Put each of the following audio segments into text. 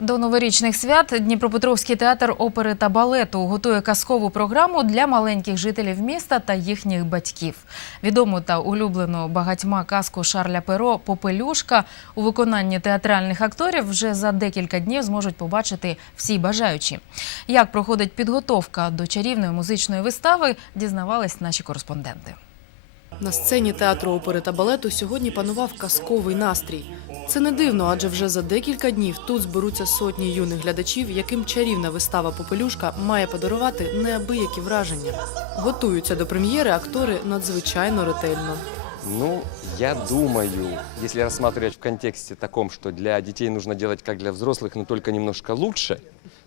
До новорічних свят Дніпропетровський театр опери та балету готує казкову програму для маленьких жителів міста та їхніх батьків. Відому та улюблену багатьма казку Шарля Перо Попелюшка у виконанні театральних акторів вже за декілька днів зможуть побачити всі бажаючі. Як проходить підготовка до чарівної музичної вистави, дізнавались наші кореспонденти. На сцені театру опери та балету сьогодні панував казковий настрій. Це не дивно, адже вже за декілька днів тут зберуться сотні юних глядачів, яким чарівна вистава Попелюшка має подарувати неабиякі враження. Готуються до прем'єри актори надзвичайно ретельно. Ну, я думаю, если рассматривать в контексте таком, что для детей нужно делать как для взрослых, но только немножко лучше,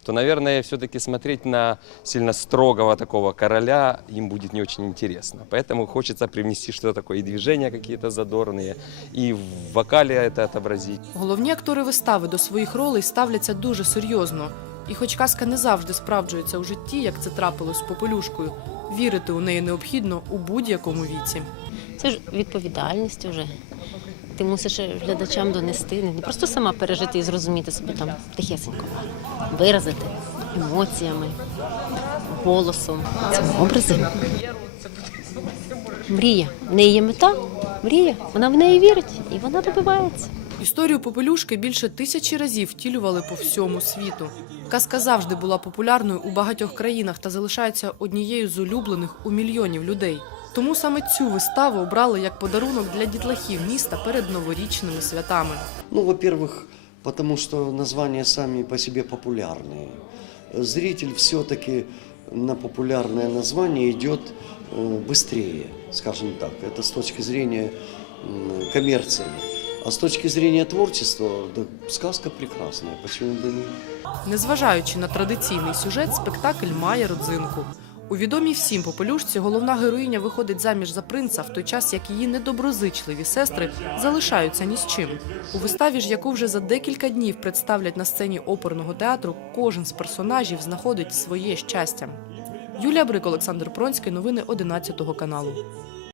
то, наверное, все-таки смотреть на сильно строгого такого короля им будет не очень интересно. Поэтому хочется привнести что-то такое, и движения какие-то задорные, и в вокале это отобразить. Головні актори вистави до своїх ролей ставляться дуже серйозно. І хоч казка не завжди справджується у житті, як це трапилось з Попелюшкою, вірити у неї необхідно у будь-якому віці. Це ж відповідальність вже. Ти мусиш глядачам донести, не просто сама пережити і зрозуміти собі там тихесенько, виразити емоціями, голосом, цим образи. Мрія. В неї є мета, мрія. Вона в неї вірить і вона добивається. Історію Попелюшки більше тисячі разів втілювали по всьому світу. Казка завжди була популярною у багатьох країнах та залишається однією з улюблених у мільйонів людей. Тому саме цю виставу обрали як подарунок для дітлахів міста перед новорічними святами. Ну, во-первых, потому что названия сами по себе популярные. Зритель все-таки на популярное название идет э, быстрее, скажем так. Это с точки зрения м, коммерции. А с точки зрения творчества, да, сказка прекрасная, почему бы нет? Незважаючи на традиційний сюжет, спектакль має родзинку. У відомій всім попелюшці головна героїня виходить заміж за принца, в той час як її недоброзичливі сестри залишаються ні з чим. У виставі ж, яку вже за декілька днів представлять на сцені оперного театру, кожен з персонажів знаходить своє щастя. Юлія Брик, Олександр Пронський, новини 11 каналу.